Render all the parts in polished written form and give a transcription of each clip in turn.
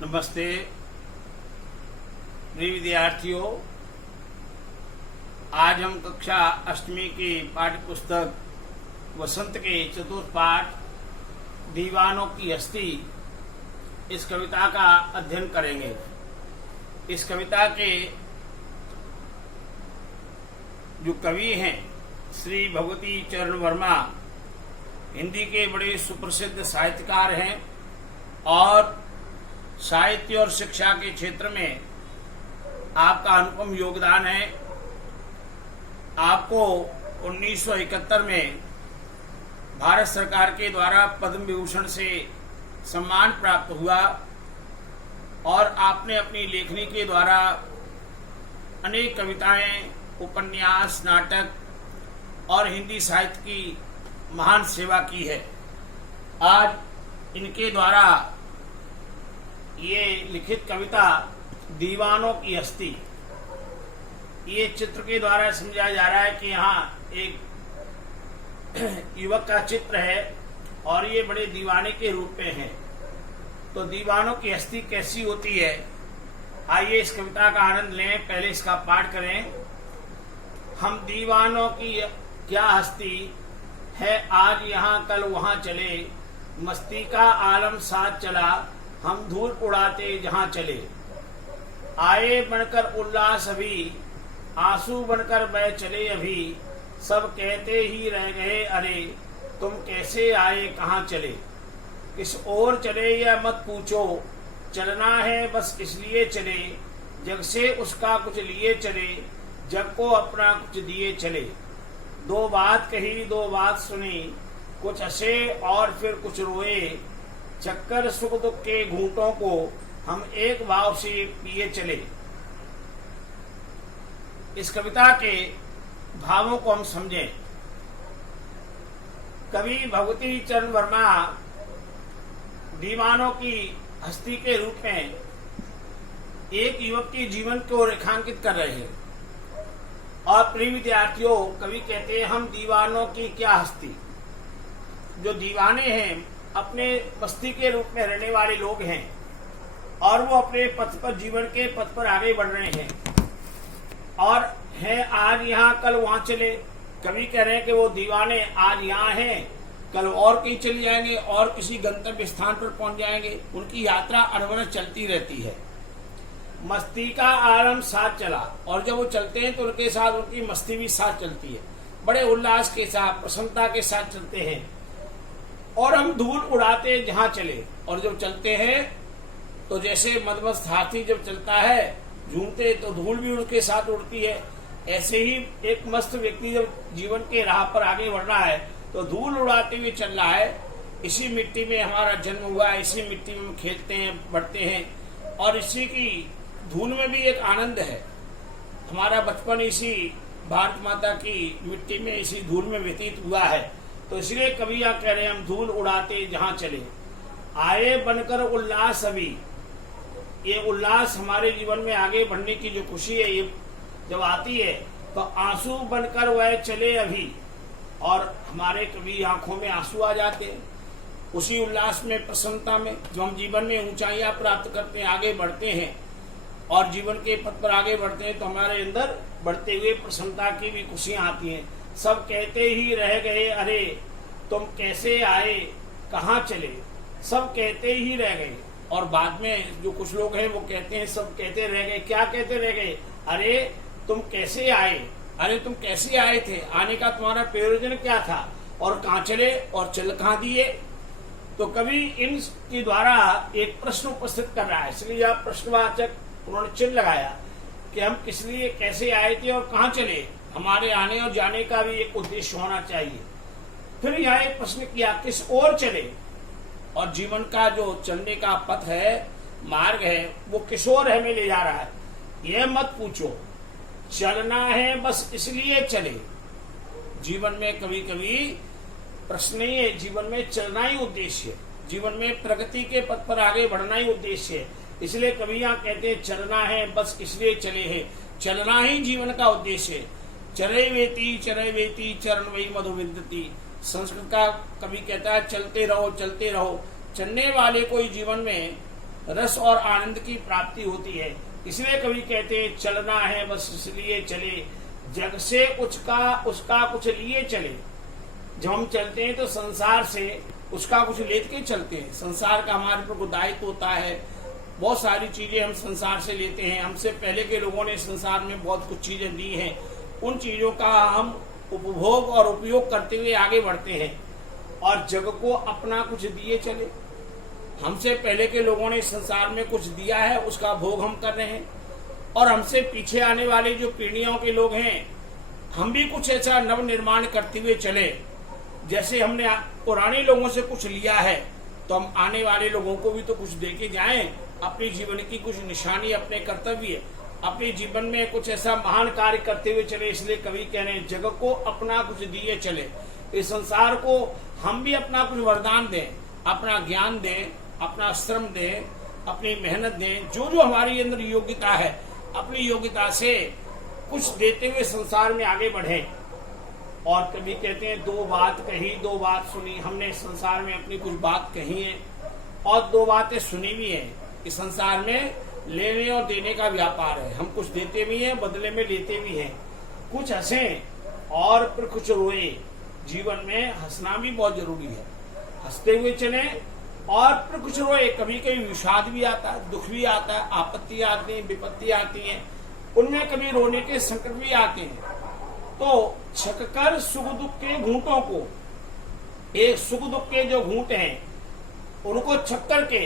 नमस्ते प्रिय विद्यार्थियों। आज हम कक्षा 8वीं की पाठ्य पुस्तक वसंत के चतुर्थ पाठ दीवानों की हस्ती इस कविता का अध्ययन करेंगे। इस कविता के जो कवि हैं श्री भगवती चरण वर्मा हिंदी के बड़े सुप्रसिद्ध साहित्यकार हैं और साहित्य और शिक्षा के क्षेत्र में आपका अनुपम योगदान है। आपको 1971 में भारत सरकार के द्वारा पद्म विभूषण से सम्मान प्राप्त हुआ और आपने अपनी लेखनी के द्वारा अनेक कविताएं, उपन्यास, नाटक और हिंदी साहित्य की महान सेवा की है। आज इनके द्वारा ये लिखित कविता दीवानों की हस्ती, ये चित्र के द्वारा समझाया जा रहा है कि यहाँ एक युवक का चित्र है और ये बड़े दीवाने के रूप में है। तो दीवानों की हस्ती कैसी होती है, आइए इस कविता का आनंद लें। पहले इसका पाठ करें। हम दीवानों की क्या हस्ती है, आज यहाँ कल वहाँ चले, मस्ती का आलम साथ चला, हम धूल उड़ाते जहां चले। आए बनकर उल्लास अभी, आंसू बनकर बह चले अभी, सब कहते ही रह गए अरे, तुम कैसे आए कहां चले। किस ओर चले यह मत पूछो, चलना है बस इसलिए चले, जग से उसका कुछ लिए चले, जग को अपना कुछ दिए चले। दो बात कही दो बात सुनी, कुछ हंसे और फिर कुछ रोए, चक्कर सुख दुख के घूंटों को हम एक भाव से पिए चले। इस कविता के भावों को हम समझें। कवि भगवती चरण वर्मा दीवानों की हस्ती के रूप में एक युवक के जीवन को रेखांकित कर रहे हैं। और प्रिय विद्यार्थियों, कवि कहते हैं हम दीवानों की क्या हस्ती। जो दीवाने हैं अपने मस्ती के रूप में रहने वाले लोग हैं और वो अपने पथ पर, जीवन के पथ पर आगे बढ़ रहे हैं और हैं आज यहाँ कल वहां चले। कवि कह रहे हैं कि वो दीवाने आज यहाँ हैं, कल और कहीं चले जाएंगे और किसी गंतव्य स्थान पर पहुंच जाएंगे। उनकी यात्रा अनवरत चलती रहती है। मस्ती का आलम साथ चला, और जब वो चलते हैं तो उनके साथ उनकी मस्ती भी साथ चलती है। बड़े उल्लास के साथ, प्रसन्नता के साथ चलते हैं और हम धूल उड़ाते जहां चले। और जब चलते हैं तो जैसे मदमस्त हाथी जब चलता है झूमते, तो धूल भी उसके साथ उड़ती है। ऐसे ही एक मस्त व्यक्ति जब जीवन के राह पर आगे बढ़ रहा है तो धूल उड़ाते हुए चल रहा है। इसी मिट्टी में हमारा जन्म हुआ है, इसी मिट्टी में हम खेलते हैं, बढ़ते हैं और इसी की धूल में भी एक आनंद है। हमारा बचपन इसी भारत माता की मिट्टी में, इसी धूल में व्यतीत हुआ है। तो इसलिए कवि यहाँ कह रहे हैं हम धूल उड़ाते जहां चले। आए बनकर उल्लास अभी, ये उल्लास हमारे जीवन में आगे बढ़ने की जो खुशी है, ये जब आती है तो आंसू बनकर वह चले अभी, और हमारे कभी आंखों में आंसू आ जाते हैं उसी उल्लास में, प्रसन्नता में। जो हम जीवन में ऊंचाइयां प्राप्त करते हैं, आगे बढ़ते हैं और जीवन के पथ पर आगे बढ़ते हैं, तो हमारे अंदर बढ़ते हुए प्रसन्नता की भी खुशियां आती हैं। सब कहते ही रह गए अरे, तुम कैसे आए कहां चले। सब कहते ही रह गए, और बाद में जो कुछ लोग हैं वो कहते हैं सब कहते रह गए। क्या कहते रह गए? अरे तुम कैसे आए, अरे तुम कैसे आए थे, आने का तुम्हारा प्रयोजन क्या था, और कहां चले और चल कहां दिए। तो कवि इनके द्वारा एक प्रश्न उपस्थित कर रहा है, इसलिए आप प्रश्नवाचक उन्होंने चिन्ह लगाया कि हम किस लिए कैसे आए थे और कहां चले। हमारे आने और जाने का भी एक उद्देश्य होना चाहिए। फिर यहाँ एक प्रश्न किया किस ओर चले, और जीवन का जो चलने का पथ है, मार्ग है, वो किस ओर हमें ले जा रहा है। यह मत पूछो, चलना है बस इसलिए चले। जीवन में कभी कभी प्रश्न ही है, जीवन में चलना ही उद्देश्य है, जीवन में प्रगति के पथ पर आगे बढ़ना ही उद्देश्य है। इसलिए कवि यहाँ कहते हैं चलना है बस इसलिए चले हैं, चलना ही जीवन का उद्देश्य है। चरे वेती चरण वही मधु विद्यति। संस्कृत का कवि कहता है चलते रहो चलते रहो। चलने वाले को ही जीवन में रस और आनंद की प्राप्ति होती है। इसलिए कवि कहते हैं चलना है बस इसलिए चले, जग से उसका कुछ लिए चले। जब हम चलते हैं तो संसार से उसका कुछ लेते के चलते हैं। संसार का हमारे पर दायित्व होता है, बहुत सारी चीजें हम संसार से लेते हैं। हमसे पहले के लोगों ने संसार में बहुत कुछ चीजें दी हैं, उन चीजों का हम उपभोग और उपयोग करते हुए आगे बढ़ते हैं और जग को अपना कुछ दिए चले। हमसे पहले के लोगों ने संसार में कुछ दिया है, उसका भोग हम कर रहे हैं, और हमसे पीछे आने वाले जो पीढ़ियों के लोग हैं, हम भी कुछ ऐसा नव निर्माण करते हुए चले। जैसे हमने पुराने लोगों से कुछ लिया है तो हम आने वाले लोगों को भी तो कुछ दे के जाएं। अपने जीवन की कुछ निशानी, अपने कर्तव्य, अपने जीवन में कुछ ऐसा महान कार्य करते हुए चले। इसलिए कवि कह रहे हैं जग को अपना कुछ दिए चले। इस संसार को हम भी अपना कुछ वरदान दें, अपना ज्ञान दें, अपना श्रम दें, अपनी मेहनत दें, जो जो हमारी अंदर योग्यता है अपनी योग्यता से कुछ देते हुए संसार में आगे बढ़े। और कभी कहते हैं दो बात कही दो बात सुनी। हमने संसार में अपनी कुछ बात कही है और दो बातें सुनी भी है। इस संसार में लेने और देने का व्यापार है। हम कुछ देते भी हैं, बदले में लेते भी हैं। कुछ हंसे और फिर कुछ रोए। जीवन में हंसना भी बहुत जरूरी है, हंसते हुए चले और फिर कुछ रोए। कभी कभी विषाद भी आता है, दुख भी आता है, आपत्ति आती है, विपत्ति आती है, उनमें कभी रोने के संकट भी आते हैं। तो छककर सुख दुख के घूंटों को, एक सुख दुख के जो घूंट हैं उनको छक करके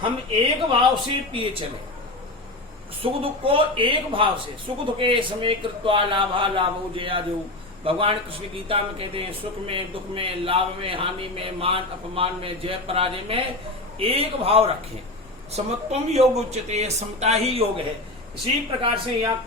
हम एक भाव से पिए चले। सुख दुख को एक भाव से, सुख दुखे समय कृत्वा लाभा लाभो जया जो। भगवान कृष्ण गीता में कहते हैं सुख में दुख में, लाभ में हानि में, मान अपमान में, जय पराजय में एक भाव रखें। समत्वम योग उच्यते, समता ही योग है। इसी प्रकार से यहाँ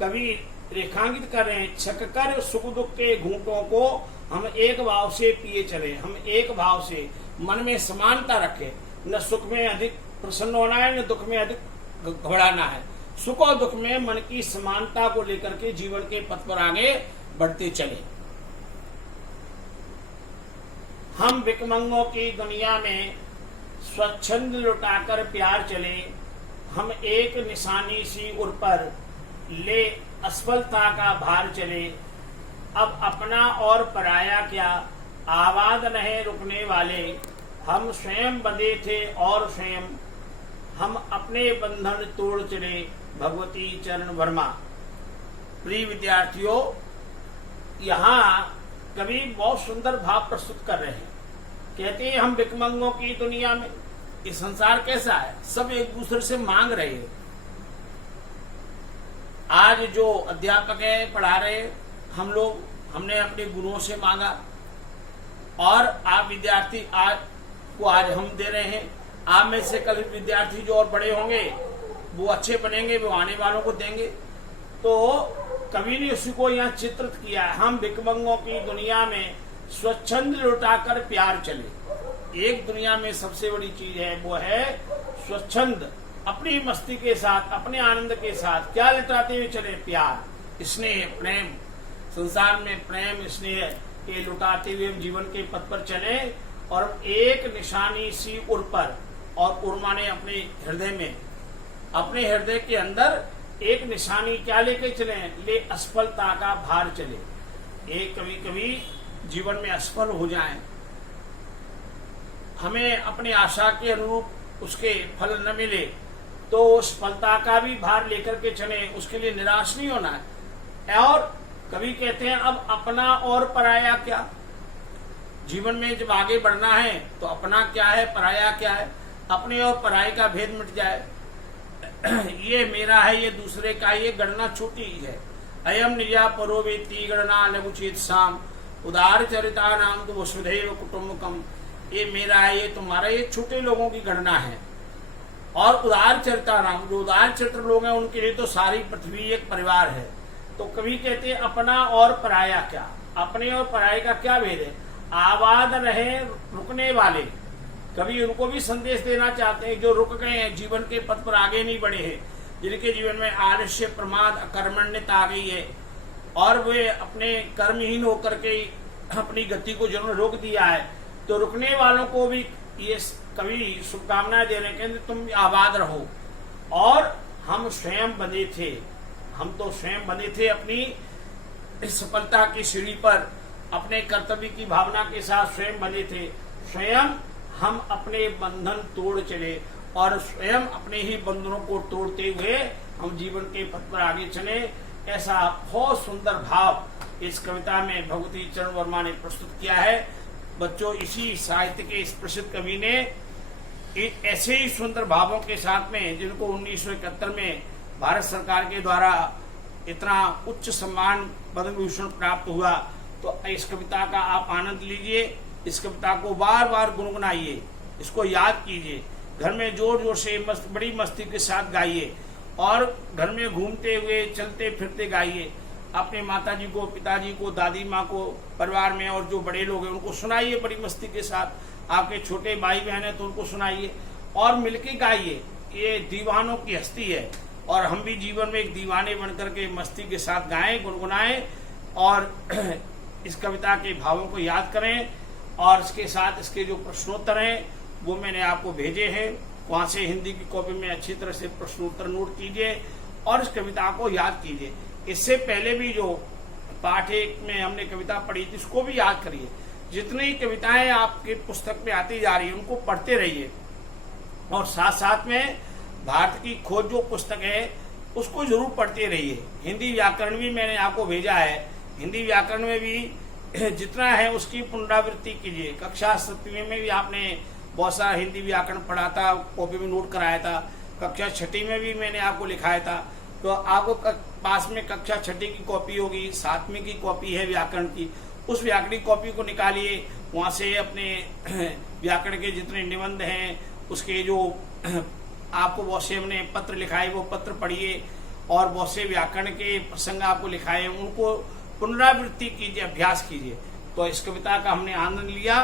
कवि रेखांकित कर रहे हैं छककर सुख दुख के घूंटों को हम एक भाव से पिए चले। हम एक भाव से मन में समानता रखें। न सुख में अधिक प्रसन्न होना है, न दुख में अधिक घबराना है। सुख और दुख में मन की समानता को लेकर के जीवन के पथ पर आगे बढ़ते चले। हम भिकमंगों की दुनिया में स्वच्छंद लुटाकर प्यार चले। हम एक निशानी सी उर पर ले असफलता का भार चले। अब अपना और पराया क्या, आबाद रहे रुकने वाले। हम स्वयं बंधे थे और स्वयं हम अपने बंधन तोड़ चले। भगवती चरण वर्मा। प्रिय विद्यार्थियों, यहाँ कवि बहुत सुंदर भाव प्रस्तुत कर रहे हैं। कहते हैं हम भिकमंगों की दुनिया में, ये संसार कैसा है, सब एक दूसरे से मांग रहे हैं। आज जो अध्यापक है पढ़ा रहे, हमने अपने गुरुओं से मांगा और आप विद्यार्थी आज हम दे रहे हैं। आप में से कल विद्यार्थी जो और बड़े होंगे वो अच्छे बनेंगे, वो आने वालों को देंगे। तो कवि ने उसी को यहाँ चित्रित किया है। हम भिकमंगों की दुनिया में स्वच्छंद लुटाकर प्यार चले। एक दुनिया में सबसे बड़ी चीज है वो है स्वच्छंद, अपनी मस्ती के साथ, अपने आनंद के साथ क्या लुटाते हुए चले, प्यार, स्नेह, प्रेम। संसार में प्रेम स्नेह के लुटाते हुए जीवन के पथ पर चले और एक निशानी सी उर पर, और उर माने अपने हृदय में, अपने हृदय के अंदर एक निशानी क्या लेके चले, ले असफलता का भार चले। एक कभी कभी जीवन में असफल हो जाएं, हमें अपने आशा के अनुरूप उसके फल न मिले तो उस फलता का भी भार लेकर के चले, उसके लिए निराश नहीं होना है। और कभी कहते हैं अब अपना और पराया क्या। जीवन में जब आगे बढ़ना है तो अपना क्या है, पराया क्या है। अपने और पराये का भेद मिट जाए। ये मेरा है, ये दूसरे का, ये गणना छोटी है। अयम निजा परो वेत्ति गणना लघुचेत साम उदार चरिता नाम तो वसुधैव कुटुम्बकम। ये मेरा है, ये तुम्हारा, ये छोटे लोगों की गणना है। और उदार चरिता नाम, जो उदार चरित्र लोग हैं उनके लिए तो सारी पृथ्वी एक परिवार है। तो कभी कहते हैं अपना और पराया क्या। अपने और पराये का क्या भेद है। आबाद रहे रुकने वाले, कभी उनको भी संदेश देना चाहते हैं जो रुक गए हैं, जीवन के पथ पर आगे नहीं बढ़े हैं, जिनके जीवन में आलस्य, प्रमाद, अकर्मण्यता आ गई है और वे अपने कर्महीन होकर के अपनी गति को जिन्होंने रोक दिया है। तो रुकने वालों को भी ये कवि शुभकामनाएं दे रहे हैं, कहते तुम आबाद रहो। और हम स्वयं बने थे, हम तो स्वयं बने थे अपनी इस सफलता की सीढ़ी पर, अपने कर्तव्य की भावना के साथ स्वयं बने थे। स्वयं हम अपने बंधन तोड़ चले और स्वयं अपने ही बंधनों को तोड़ते हुए हम जीवन के पथ पर आगे चले। ऐसा बहुत सुंदर भाव इस कविता में भगवती चरण वर्मा ने प्रस्तुत किया है। बच्चों, इसी साहित्य के इस प्रसिद्ध कवि ने ऐसे ही सुंदर भावों के साथ में, जिनको 1971 में भारत सरकार के द्वारा इतना उच्च सम्मान पद्म विभूषण प्राप्त हुआ, तो इस कविता का आप आनंद लीजिए। इस कविता को बार बार गुनगुनाइए, इसको याद कीजिए, घर में जोर जोर से बड़ी मस्ती के साथ गाइए और घर में घूमते हुए चलते फिरते गाइए। अपने माताजी को, पिताजी को, दादी माँ को, परिवार में और जो बड़े लोग हैं उनको सुनाइए बड़ी मस्ती के साथ। आपके छोटे भाई बहन हैं तो उनको सुनाइए और मिलके गाइए। ये दीवानों की हस्ती है और हम भी जीवन में एक दीवाने बनकर के मस्ती के साथ गाएं, गुनगुनाएं और इस कविता के भावों को याद करें। और इसके साथ इसके जो प्रश्नोत्तर हैं वो मैंने आपको भेजे हैं, वहां से हिंदी की कॉपी में अच्छी तरह से प्रश्नोत्तर नोट कीजिए और इस कविता को याद कीजिए। इससे पहले भी जो पाठ एक में हमने कविता पढ़ी थी उसको भी याद करिए। जितनी कविताएं आपके पुस्तक में आती जा रही है उनको पढ़ते रहिए और साथ साथ में भारत की खोज जो पुस्तक है उसको जरूर पढ़ते रहिए। हिंदी व्याकरण भी मैंने आपको भेजा है, हिंदी व्याकरण में भी जितना है उसकी पुनरावृत्ति कीजिए। कक्षा 7वीं में भी आपने बहुत सारा हिंदी व्याकरण पढ़ा था, कॉपी में नोट कराया था। कक्षा 6ठी में भी मैंने आपको लिखाया था, तो आपको पास में कक्षा 6ठी की कॉपी होगी, 7वीं की कॉपी है व्याकरण की, उस व्याकरण कॉपी को निकालिए। वहां से अपने व्याकरण के जितने निबंध हैं, उसके जो आपको बहुत से हमने पत्र लिखाए वो पत्र पढ़िए और बहुत से व्याकरण के प्रसंग आपको लिखाए उनको पुनरावृत्ति कीजिए, अभ्यास कीजिए। तो इस कविता का हमने आनंद लिया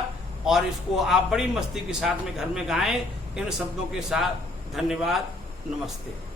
और इसको आप बड़ी मस्ती के साथ में घर में गाएं इन शब्दों के साथ। धन्यवाद, नमस्ते।